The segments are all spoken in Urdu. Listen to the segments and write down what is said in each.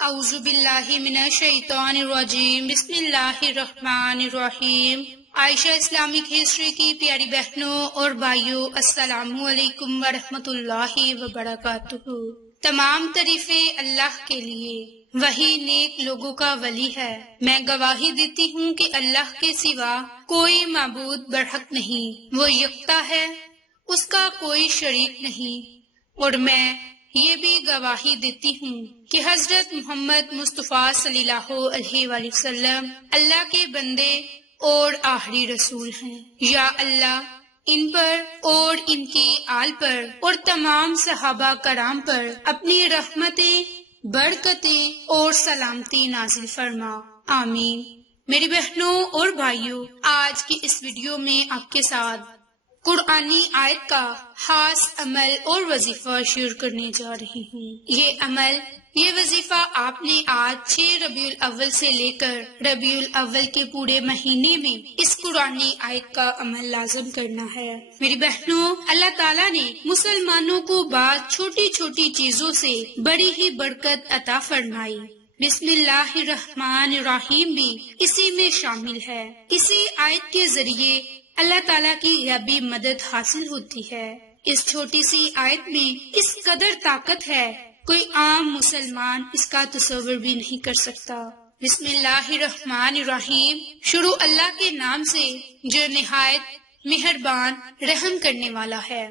اعوذ باللہ من الشیطان الرجیم، بسم اللہ الرحمن الرحیم۔ عائشہ اسلامک ہسٹری کی پیاری بہنوں اور بھائیوں، السلام علیکم ورحمۃ اللہ وبرکاتہ۔ تمام تعریفیں اللہ کے لیے، وہی نیک لوگوں کا ولی ہے۔ میں گواہی دیتی ہوں کہ اللہ کے سوا کوئی معبود برحق نہیں، وہ یکتا ہے، اس کا کوئی شریک نہیں۔ اور میں یہ بھی گواہی دیتی ہوں کہ حضرت محمد مصطفیٰ صلی اللہ علیہ وآلہ وسلم اللہ کے بندے اور آخری رسول ہیں۔ یا اللہ ان پر اور ان کے آل پر اور تمام صحابہ کرام پر اپنی رحمتیں، برکتیں اور سلامتی نازل فرما، آمین۔ میری بہنوں اور بھائیوں، آج کی اس ویڈیو میں آپ کے ساتھ قرآنی آیت کا خاص عمل اور وظیفہ شیئر کرنے جا رہی ہوں۔ یہ وظیفہ آپ نے آج 6 ربیع الاول سے لے کر ربیع الاول کے پورے مہینے میں اس قرآنی آیت کا عمل لازم کرنا ہے۔ میری بہنوں، اللہ تعالیٰ نے مسلمانوں کو بعض چھوٹی چھوٹی چیزوں سے بڑی ہی برکت عطا فرمائی۔ بسم اللہ الرحمن الرحیم بھی اسی میں شامل ہے۔ اسی آیت کے ذریعے اللہ تعالیٰ کی غیبی مدد حاصل ہوتی ہے۔ اس چھوٹی سی آیت میں اس قدر طاقت ہے، کوئی عام مسلمان اس کا تصور بھی نہیں کر سکتا۔ بسم اللہ الرحمن الرحیم، شروع اللہ کے نام سے جو نہایت مہربان رحم کرنے والا ہے۔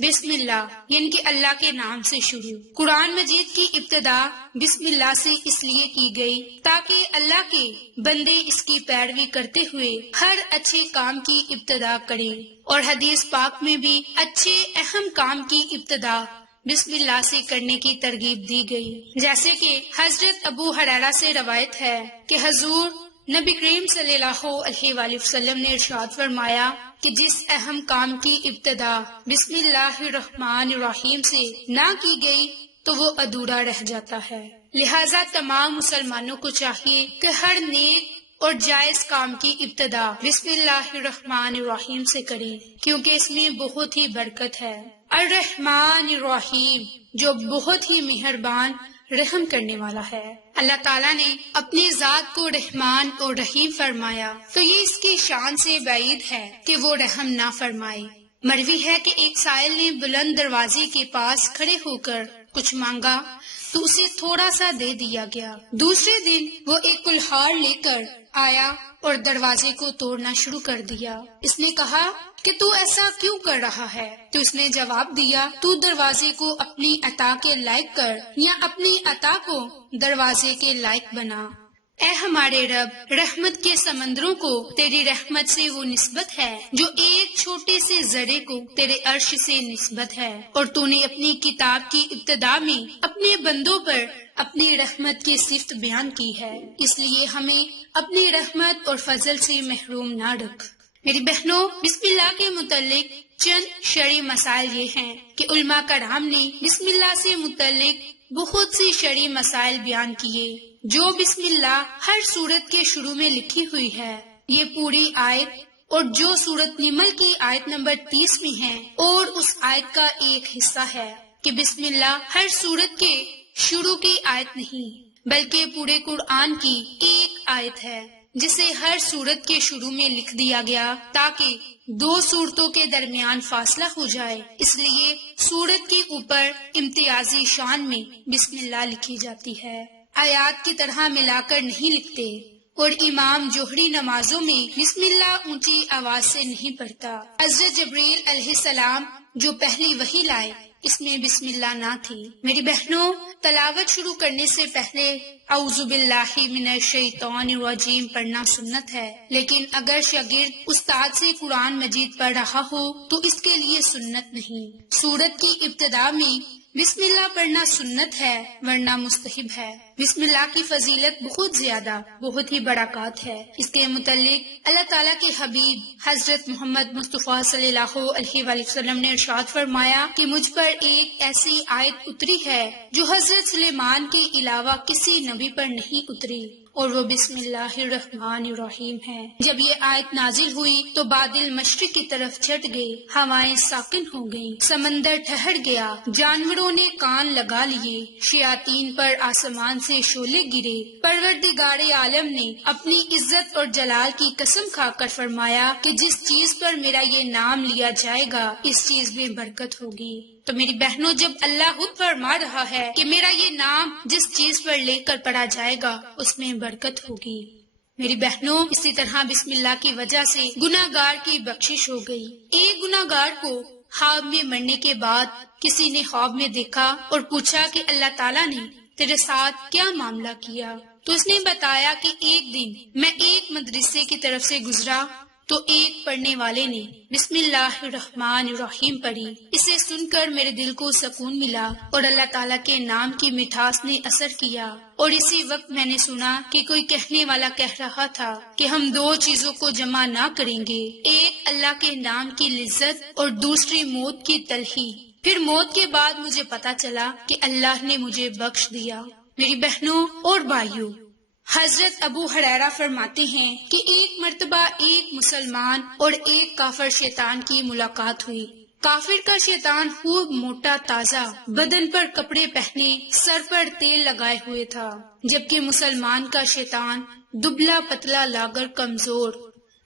بسم اللہ یعنی کہ اللہ کے نام سے شروع۔ قرآن مجید کی ابتدا بسم اللہ سے اس لیے کی گئی تاکہ اللہ کے بندے اس کی پیروی کرتے ہوئے ہر اچھے کام کی ابتدا کریں، اور حدیث پاک میں بھی اچھے اہم کام کی ابتدا بسم اللہ سے کرنے کی ترغیب دی گئی۔ جیسے کہ حضرت ابو ہریرہ سے روایت ہے کہ حضور نبی کریم صلی اللہ علیہ وآلہ وسلم نے ارشاد فرمایا کہ جس اہم کام کی ابتدا بسم اللہ الرحمن الرحیم سے نہ کی گئی تو وہ ادھورا رہ جاتا ہے۔ لہذا تمام مسلمانوں کو چاہیے کہ ہر نیک اور جائز کام کی ابتدا بسم اللہ الرحمن الرحیم سے کریں، کیونکہ اس میں بہت ہی برکت ہے۔ الرحمن الرحیم، جو بہت ہی مہربان رحم کرنے والا ہے۔ اللہ تعالیٰ نے اپنی ذات کو رحمان اور رحیم فرمایا تو یہ اس کی شان سے بعید ہے کہ وہ رحم نہ فرمائے۔ مروی ہے کہ ایک سائل نے بلند دروازے کے پاس کھڑے ہو کر کچھ مانگا تو اسے تھوڑا سا دے دیا گیا۔ دوسرے دن وہ ایک کلہاڑ لے کر آیا اور دروازے کو توڑنا شروع کر دیا۔ اس نے کہا کہ تو ایسا کیوں کر رہا ہے؟ تو اس نے جواب دیا، تو دروازے کو اپنی عطا کے لائق کر یا اپنی عطا کو دروازے کے لائق بنا۔ اے ہمارے رب، رحمت کے سمندروں کو تیری رحمت سے وہ نسبت ہے جو ایک چھوٹے سے ذرے کو تیرے عرش سے نسبت ہے، اور تو نے اپنی کتاب کی ابتدا میں اپنے بندوں پر اپنی رحمت کی صفت بیان کی ہے، اس لیے ہمیں اپنی رحمت اور فضل سے محروم نہ رکھ۔ میری بہنوں، بسم اللہ کے متعلق چند شرعی مسائل یہ ہیں کہ علماء کرام نے بسم اللہ سے متعلق بہت سی شرعی مسائل بیان کیے۔ جو بسم اللہ ہر سورت کے شروع میں لکھی ہوئی ہے، یہ پوری آیت اور جو سورت نمل کی آیت نمبر 30 میں ہے اور اس آیت کا ایک حصہ ہے کہ بسم اللہ ہر سورت کے شروع کی آیت نہیں بلکہ پورے قرآن کی ایک آیت ہے جسے ہر سورت کے شروع میں لکھ دیا گیا تاکہ 2 سورتوں کے درمیان فاصلہ ہو جائے، اس لیے سورت کے اوپر امتیازی شان میں بسم اللہ لکھی جاتی ہے۔ آیات کی طرح ملا کر نہیں لکھتے، اور امام جوہری نمازوں میں بسم اللہ اونچی آواز سے نہیں پڑھتا۔ حضرت جبریل علیہ السلام جو پہلی وحی لائے اس میں بسم اللہ نہ تھی۔ میری بہنوں، تلاوت شروع کرنے سے پہلے اعوذ باللہ من الشیطان الرجیم پڑھنا سنت ہے، لیکن اگر شاگرد استاد سے قرآن مجید پڑھ رہا ہو تو اس کے لیے سنت نہیں۔ سورت کی ابتدا میں بسم اللہ پڑھنا سنت ہے ورنہ مستحب ہے۔ بسم اللہ کی فضیلت بہت زیادہ، بہت ہی برکات ہے۔ اس کے متعلق اللہ تعالیٰ کے حبیب حضرت محمد مصطفیٰ صلی اللہ علیہ وآلہ وسلم نے ارشاد فرمایا کہ مجھ پر ایک ایسی آیت اتری ہے جو حضرت سلیمان کے علاوہ کسی نبی پر نہیں اتری، اور وہ بسم اللہ الرحمن الرحیم ہے۔ جب یہ آیت نازل ہوئی تو بادل مشرق کی طرف چھٹ گئے، ہوائیں ساکن ہو گئیں، سمندر ٹھہر گیا، جانوروں نے کان لگا لیے، شیاطین پر آسمان سے شعلے گرے۔ پروردگار عالم نے اپنی عزت اور جلال کی قسم کھا کر فرمایا کہ جس چیز پر میرا یہ نام لیا جائے گا اس چیز میں برکت ہوگی۔ تو میری بہنوں، جب اللہ خود فرما رہا ہے کہ میرا یہ نام جس چیز پر لے کر پڑھا جائے گا اس میں برکت ہوگی، میری بہنوں، اسی طرح بسم اللہ کی وجہ سے گناہگار کی بخشش ہو گئی۔ ایک گناہگار کو خواب میں مرنے کے بعد کسی نے خواب میں دیکھا اور پوچھا کہ اللہ تعالیٰ نے تیرے ساتھ کیا معاملہ کیا؟ تو اس نے بتایا کہ ایک دن میں ایک مدرسے کی طرف سے گزرا تو ایک پڑھنے والے نے بسم اللہ الرحمن الرحیم پڑھی۔ اسے سن کر میرے دل کو سکون ملا اور اللہ تعالیٰ کے نام کی مٹھاس نے اثر کیا، اور اسی وقت میں نے سنا کہ کوئی کہنے والا کہہ رہا تھا کہ ہم دو چیزوں کو جمع نہ کریں گے، ایک اللہ کے نام کی لذت اور دوسری موت کی تلخی۔ پھر موت کے بعد مجھے پتا چلا کہ اللہ نے مجھے بخش دیا۔ میری بہنوں اور بھائیوں، حضرت ابو ہریرہ فرماتے ہیں کہ ایک مرتبہ ایک مسلمان اور ایک کافر شیطان کی ملاقات ہوئی۔ کافر کا شیطان خوب موٹا تازہ، بدن پر کپڑے پہنے، سر پر تیل لگائے ہوئے تھا، جبکہ مسلمان کا شیطان دبلا پتلا لاغر کمزور۔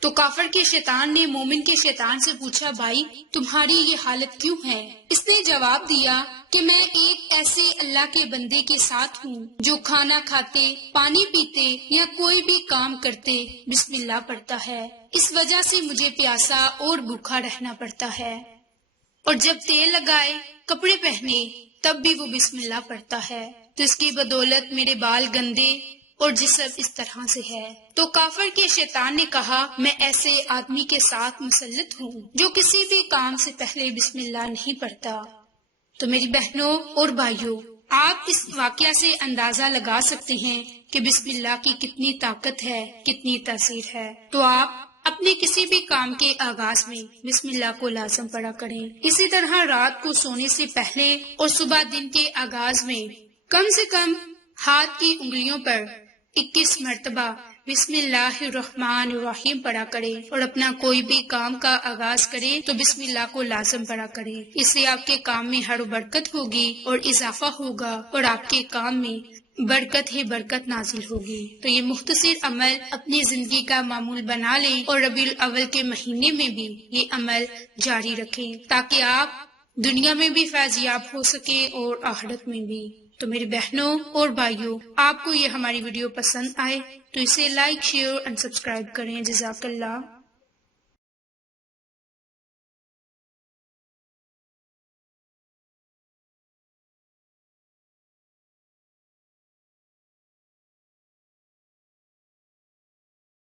تو کافر کے شیطان نے مومن کے شیطان سے پوچھا، بھائی تمہاری یہ حالت کیوں ہے؟ اس نے جواب دیا کہ میں ایک ایسے اللہ کے بندے کے ساتھ ہوں جو کھانا کھاتے، پانی پیتے یا کوئی بھی کام کرتے بسم اللہ پڑھتا ہے، اس وجہ سے مجھے پیاسا اور بھوکا رہنا پڑتا ہے، اور جب تیل لگائے، کپڑے پہنے، تب بھی وہ بسم اللہ پڑھتا ہے، تو اس کی بدولت میرے بال گندے اور جسم اس طرح سے ہے۔ تو کافر کے شیطان نے کہا، میں ایسے آدمی کے ساتھ مسلط ہوں جو کسی بھی کام سے پہلے بسم اللہ نہیں پڑھتا۔ تو میری بہنوں اور بھائیوں، آپ اس واقعہ سے اندازہ لگا سکتے ہیں کہ بسم اللہ کی کتنی طاقت ہے، کتنی تاثیر ہے۔ تو آپ اپنے کسی بھی کام کے آغاز میں بسم اللہ کو لازم پڑھا کریں۔ اسی طرح رات کو سونے سے پہلے اور صبح دن کے آغاز میں کم سے کم ہاتھ کی انگلیوں پر 21 مرتبہ بسم اللہ الرحمن الرحیم پڑھا کرے، اور اپنا کوئی بھی کام کا آغاز کرے تو بسم اللہ کو لازم پڑھا کرے۔ اس سے آپ کے کام میں ہر برکت ہوگی اور اضافہ ہوگا، اور آپ کے کام میں برکت ہی برکت نازل ہوگی۔ تو یہ مختصر عمل اپنی زندگی کا معمول بنا لیں، اور ربیع الاول کے مہینے میں بھی یہ عمل جاری رکھیں تاکہ آپ دنیا میں بھی فیض یاب ہو سکے اور آخرت میں بھی۔ تو میری بہنوں اور بھائیوں، آپ کو یہ ہماری ویڈیو پسند آئے تو اسے لائک، شیئر اور سبسکرائب کریں۔ جزاک اللہ۔